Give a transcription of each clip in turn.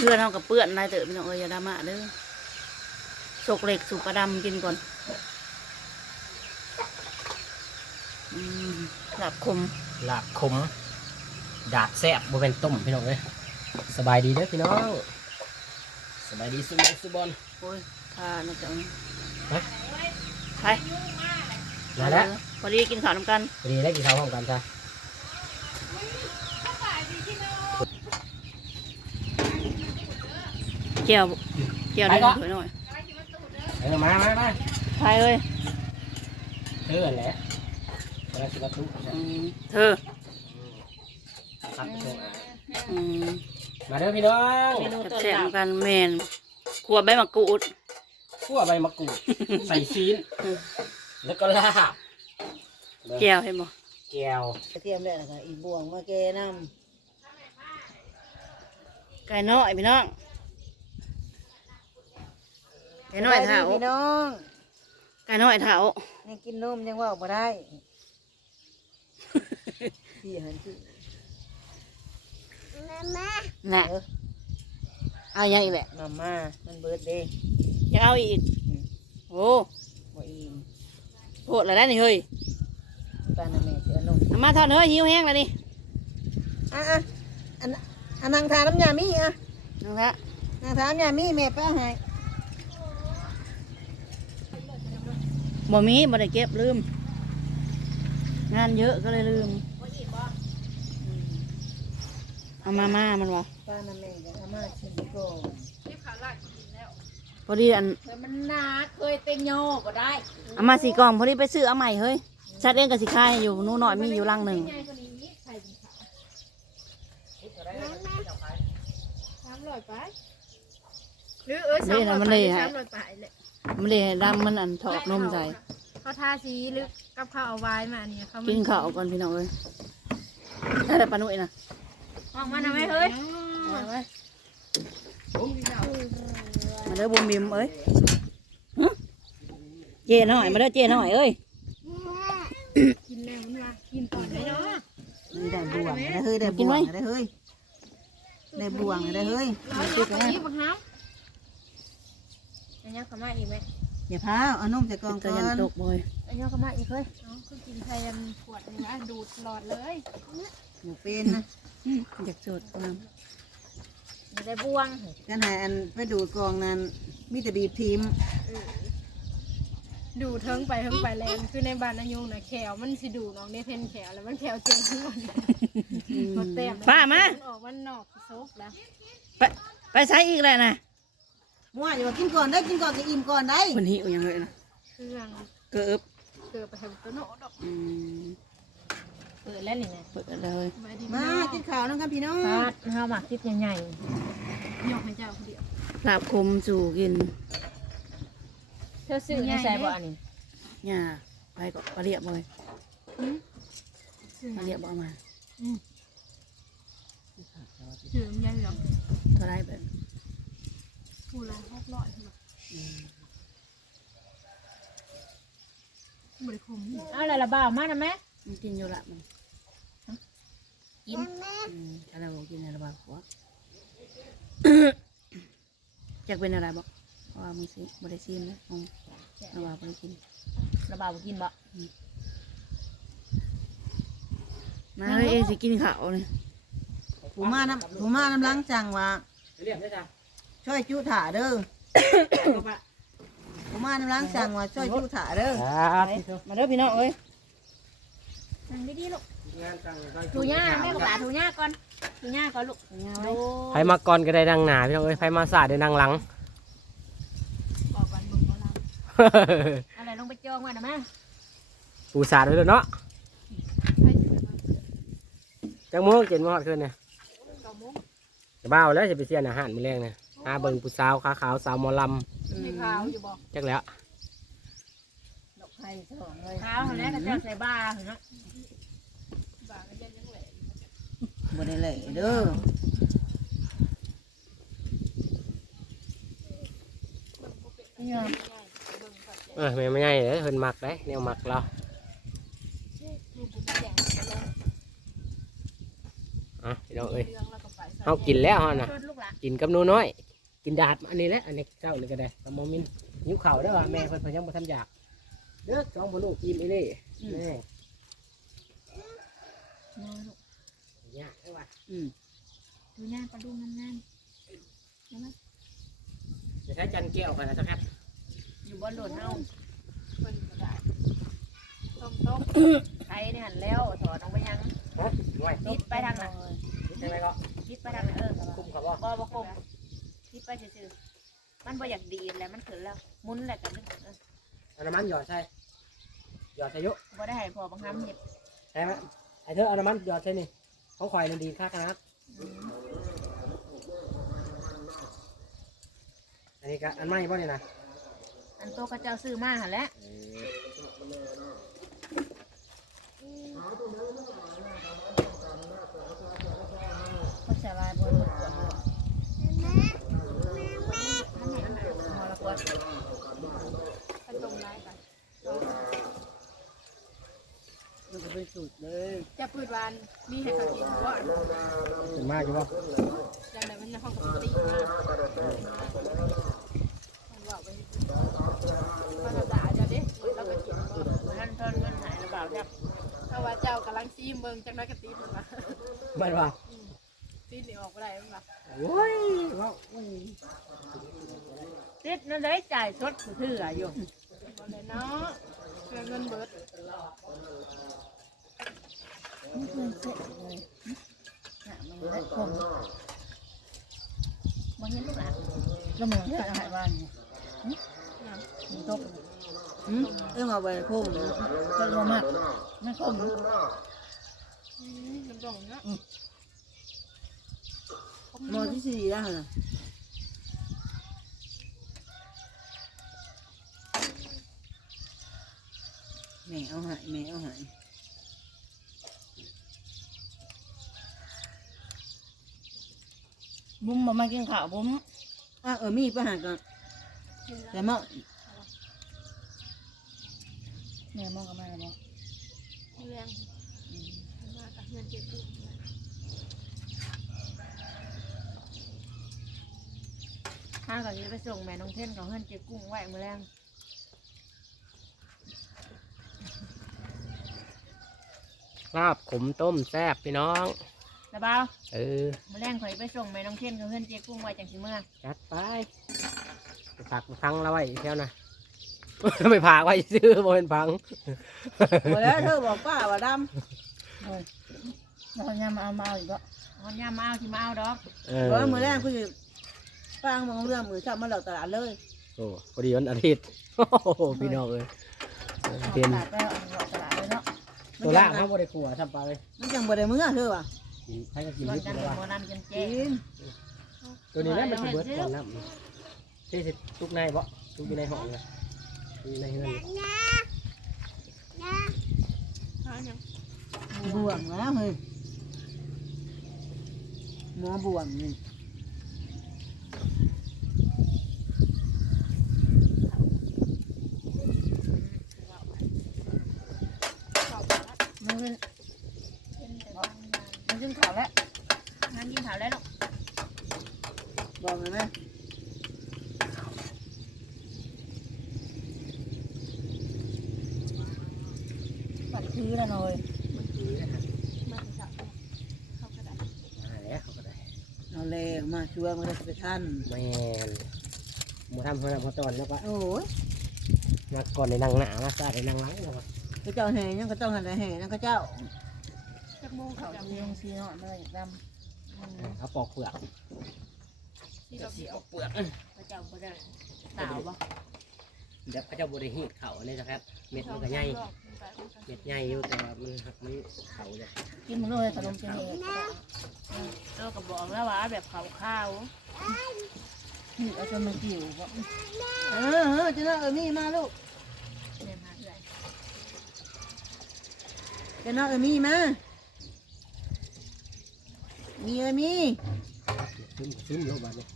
เพื่อนเรากับเปื้อนนายเต๋อพี่น้องเอ้ยอย่าดราม่าเด้อสกเหล็กสูบปลาดำกินก่อนอืมหลับคมลาบขมดาบแซ่บบ่เป็นต้มพี่น้องเอ้ยสบายดีเด้อพี่น้อง สบายดีสุบสุบอลโอ้ยข้าน่าจะฮะไปมาแล้วพอดีกินข้าวน้ำกันพอดีได้กินข้าวพร้อมกันจ้ะ เกี่ยวเกี่ยวได้หน่อยหน่อยเออมามามาไปเลยเออแหละกำลังสิมาทุกอืมเธอครับช่วงอะอืมมาเด้อพี่น้องแซ่บๆกันแมนขวบใบมะกรูดคั่วใบมะกรูด ใส่ซีน แล้วก็ลาบแก้วเห็นบ่แก้วกระเทียมได้แล้วก็อีบวงมาแกน้ไก่น้อยพี่น้องไก่ำน้อยเถาพี่น้องไก่น้อยเถายังกินนมยังว่าบ่ได้พี่หันที่น่ะเอายังอีกแหละมาม่ามันเบิดเด้ยังเอาอีกโอ้บ่อิ่มโหดแล้วนี่เฮ้ยป้าน่ะแม่สิเอานมเอามาทอดเฮ้ยหิวแห้งแล้วนี่อะอะอันอันนางทาน้ำยามีอะนั่นละนางทาน้ำยามีแม่ป้าให้ บ่มีบ่ได้เก็บลืม งานเยอะก็เลยลืม เอามาม่ามันวะป้าน่ะแม่จะเอามาชิมก่อนพอดีอันมันหนาเคยเต็งโยก็ได้เอามาสี่กล่องพอดีไปซื้อเอาใหม่เฮ้ยชัดเองกับสิคายอยู่หนู่นหน่อยมีอยู่ลังหนึ่ง สามร้อยไปหรือเออสามนี่ร้อนะยมันไปเลยสาฮะมร้อยไปเลย มันเลยดำมันอันถอกนมใส่เขาทาสีหรือกับข้าวเอาไว้มาเนี่ยเขากินข้าวก่อนพี่น้องเอ้ยได้แต่ปลาหนุ่ยนะออกมาทำไมเฮ้ยมาเด้อบุมบิมเอ้ยหึเจหน่อยมาเด้อเจหน่อยเอ้ยกินแล้วมันว่ากินตอนไหนเนาะนี่ได้บวงได้เฮ้ยได้บวงได้เฮ้ยได้บวงได้เฮ้ยร้อยยี่สิบยี่สิบห้า อันนี้เขามาอีกไหมอย่าพาเอานมใส่กล่องก็ก่อยันนตกบ่อยอันนี้เขามาอีกเฮ้ยอ๋อคือกินไทยกันขวดนี่นะดูดหลอดเลยหมูเป็นนะอืมอยากสดน้ไม่ได้บวงกันหายอันไปดูดกองนั้นมีแต่บีบทีมดูเทิงไปเทิงไปแรงคือในบ้านนายุงนะแขวมันสิดูน้องในเทนแขวแล้วมันแขวเจียงทั้งวันมันเต็มำป้ามา ออกมันนอกซกแล้วไปไปใช้อีกเลยนะ มั่วอย่าว่ากินก่อนได้กินก่อนจะอิ่มก่อนได้คนหิวยังเลยนะเครื่องเกือบเกือบไปทำตัวโนดอกอืมเปิดแล้วนี่ไงเปิดเลยมากินข้าวน้องครับพี่น้องปาดข้าวหมักคลิปใหญ่ๆยกให้เจ้าคนเดียวลาบคมสู่กินเธอซื้อให้ใส่บ่อันนี้เนี่ยไปก็ปลาเรียบเลยปลาเรียบเอามาซื้อมันยังเหลือเท่าไรแบบ ผู้ละหกร้อยบริคมเอาอะไรละบ่าวมานะแม่มันกินอยู่ละมันกินอืมถ้าเรากินอะไรบ้างวะอยากเป็นอะไรบอกเพราะว่ามึงซิบริซิมนะมึงระบาบริกินละบ่าวกินบ่มาเลยเองสิกินข้าวเลย ผูมาน้ำผูมาน้ำล้างจังว่า เรียบได้จ้ะ ช่วยจุถ่าเด้อผูมาน้ำล้างจังว่าช่วยจุถ่าเด้อครับมาเด้อพี่น้องเอ้ยนั่งดีๆลูกงานตั้งใจถูย่าแม่ลูกหลานถูย่าก่อนถูย่าก่อนลูกดูไผมาก่อนก็ได้ดังหนาพี่น้องเอ้ยไผมาสาดได้ดังหลัง บอกก่อนมึงเอาเราอะไรลงไปจองมานะแม่ปูสาดไว้เลยเนาะจังโมงเจ็ดโมงฮอดคืนเนี่ยเก้าโมงจะบ้าแล้วจะไปเสียนอาหารมื้อแรงเนี่ย หาเบิ่งผู้สาวขาขาวสาวหมอลมีขาวอยู่บ่ำจักแล้วดอกไผ่สองเลยขาวเห็นแล้วก็จะใส่บ้าเห็นไหมบ้าก็จะยังเหลยบ่ได้เลยเด้อเออแม่ไม่ใหญ่เลยเพิ่นมักได้แนวมักเราอะพี่น้องเอ้ยเรื่องแล้วก็ไปเฮากินแล้วเฮาน่ะเกิดลูกหลานกินกับหนูน้อย กินดาดมาอันนี้แหละอันนี้เจ้านี่ก็ได้กับหมอมินหิวเข่าวได้อว่าแม่เพิ่นเพิ่นยังบ่ทันอยากเด้อสองพ่อลูกกินอีนี่แม่ยากได้อว่ะอืมดูหน้าปลาดุงงามจะใช้จันแก้วกันนะครับๆอยู่บนโดดเฮาเพิ่นก็ได้ต้มต้มไอ้นี่หันแล้วถอดออกไปยังฮะหน่วยคิดไปทางน่ะใช่ไหมก็คิดไปทางน่ะเออคุ้มครับว่าบ่บ่คม คิดไปซื่อๆมันบ่อยากดีแล้วมันขึ้นแล้วหมุนแหละกันเออเอาน้ำมันหยอดใช่หยอดใส่ยุบ่ได้ให้พอบังคับเฮ็ดใช่ไหมไอ้เธอเอาน้ำมันหยอดใช่นี่เขาควายมันดีค่าขนาดอันนี้ก็อันใหม่ป่ะเนี่ยนะอันโตกระเจ้าซื้อมาหั่นแหละเขาใส่ลายบนหมดก่อนมรกต ไปต้มได้ไป มันก็เป็นสูตรเลยจะปืดวานมีให้เขากินบ่ถึงมากอยู่ป่ะจังได๋มันจะห้องปกติมากมันว่าไปมันก็ด่าเดี๋ยวดิเราก็กินบ่มันทอนเงินหายหรือเปล่าครับถ้าว่าเจ้ากำลังซีมเบิ่งจังได๋ก็ตีมันว่าไม่ป่ะตีนี่ออกบ่ได้มันว่าโอ้ยว้าวโอ้ยติดนั่นได้จ่ายสดถืออยู่บ่ได้เนาะเพื่อเงินเบิด มันเพื่อนเสร็จเลยน่ะมันได้คมมันเห็นลูกหลานก็เหมือนกันหา บุ้มมามากินข้าวบุ้มอะเออมีปัญหาก่อนกินแต่แล้วหมอแม่มองกับแม่มองเรื่องมากับเงินเจ็บปุ๊บข้าก็จะไปส่งแม่น้องเท่นกับเพื่อนเจ๊กุ้งไว้มือแรงลาบขมต้มแซ่บพี่น้องระเบ้า เออมือแรงข่อยไปส่งแม่น้องเท่นกับเพื่อนเจ๊กุ้งไว้จังสิเมื่อจัดไปไปฝากพังแล้วไว้อีกแล้วนะไปพากไว้ซื้อบ่เป็นพังบอกแล้วเธอบอกป้าว่าดเราเนี่ยมาเอามาเอาอีกก็เอาเนี่ยมาเอาที่มาเอาดอกเอำอบอกว่ามือแรกคือป้างมองเรื่องมือชอบมาหลอกตลาดเลยโอ้พอดีวันอาทิตย์โอ้โหพี่น้องเลยเป็นตลาดไปเอาตลาดเลยเนาะตัวล่างเขาบ่ได้กลัวทำไปมันจังบ่ได้มือเธอว่ะ กินให้ก็กินรนิถดกันเดียวโมว่าน้ำจนกิเจ๊นตัวนี้แม่มันสิเบิดก่อนน้ำที่สิตุกในบ่ตุกอยู่ในห้องนะอยู่ในเฮือนหาหยังบ่วงแล้วเฮ้ยหมอบ่วงนี่มันขึ้นมันขึ้นเขาแล้วงานกินเขาแล้วลูก บอกเลยไหม ปัดคือแล้วหน่อยมันคือนะฮะมาที่สามเขาก็ได้มาแล้วเขาก็ได้เอาแล้วมาช่วยมันได้ไปทันแม่นหมูทำเพื่อนพอตอนแล้วก็โอ้ยมาก่อนในนั่งหนามาซาในนั่งหลังแล้วก็ก็เจ้าแห่ยังก็เจ้าหันแห่ยังก็เจ้าจักโมงเขาเขาจะเลี้ยงซีหน่อยไม่ได้ดำเขาปอกเปลือกที่เราสีเดียอวอกเปลือกพระเจ้าก็ได้สาวบ่ เดี๋ยวเขาจะบริหีดเขาเนี่ยนะครับ เม็ดมันก็ใหญ่เม็ดใหญ่อยู่แต่ว่ามันหักมันเขาเลยกินมันเลยขนมจีนเองเออก็บอกแล้วว่าแบบขาวข้าวนี่เอาจนมันกิ่วบ่เออเออจะน่าเออมีมาลูกเนี่ยมาเลยจะน่าเออมีมามีเออมีซึมซึมลงมาเนี่ย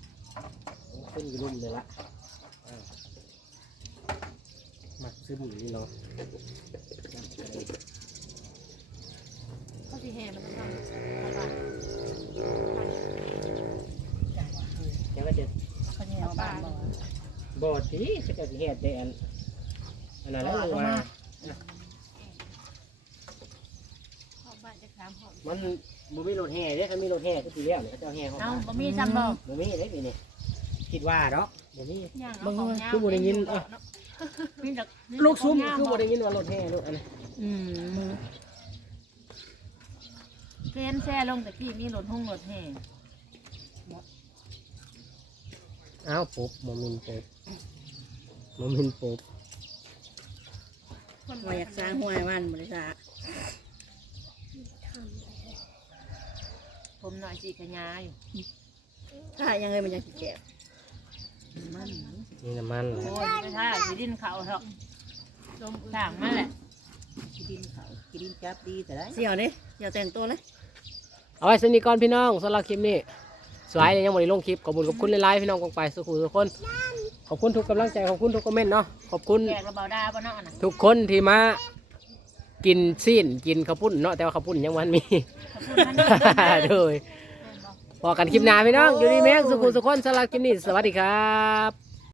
ซึมกระลุ่มเลยละอ้าวมัก ซึมนี่เนาะเขาสิแห่มันทำอะไรก็จะเขาแนวบ้านบ่วะบอดทีจะก็สิเฮ็ดได้อันอันนั้นแล้วลงมาข้าบ้านจะถามหอมมันบ่มีรถแห่เด้ถ้ามีรถแห่ก็สิแล้วเนี่ยเขาเจ้าแห่เขาเอ้ามาบ่มีซ้ำบ่บ่มีเด้ปีนี้คิดว่าดอกบ่มี ย่างเอาของยาวคือบ่ได้ยินเอ้ามีแต่ลูกซุ้มคือบ่ได้ยินว่ารถแห่ลูกอันนี้อืมเส้นแช่ลงแต่กี้มีรถห้องรถแห่อ้าวปุ๊บบ่มินปุ๊บบ่มินปุ๊บคนว่าอยากสร้างห้วยมันบริษัทผมหน่อยสิกระยาอยู่ถ้ายังไงมันยังสิแก่มัน นี่น้ำมันเหรอโอ้ยไม่ท่าสิดินเขาเถอะต่างมาแหละกินเขากินจับดีแต่ได้เสี่ยวนี่เสี่ยวแต่งตัวเลย เอาไว้สนิทก่อนพี่น้องสำหรับคลิปนี้ สวยเลยยังบ่ได้ลงคลิปขอบคุณขอบคุณหลายๆพี่น้องกองไปสุขุทุกคน ขอบคุณทุกกำลังใจขอบคุณทุกคอมเมนต์เนาะขอบคุณ แกกระเบาดาบ่เนาะน่ะทุกคนที่มากินซีนกินข้าวปุ้นเนาะแต่ว่าข้าวปุ้นยังวันมี ขอบคุณท่านเด้อโดยพอกันคลิปหน้าพี่น้อง อยู่ดีแม็กสุขุสุขคนสำหรับคลิปนี้ สวัสดีครับ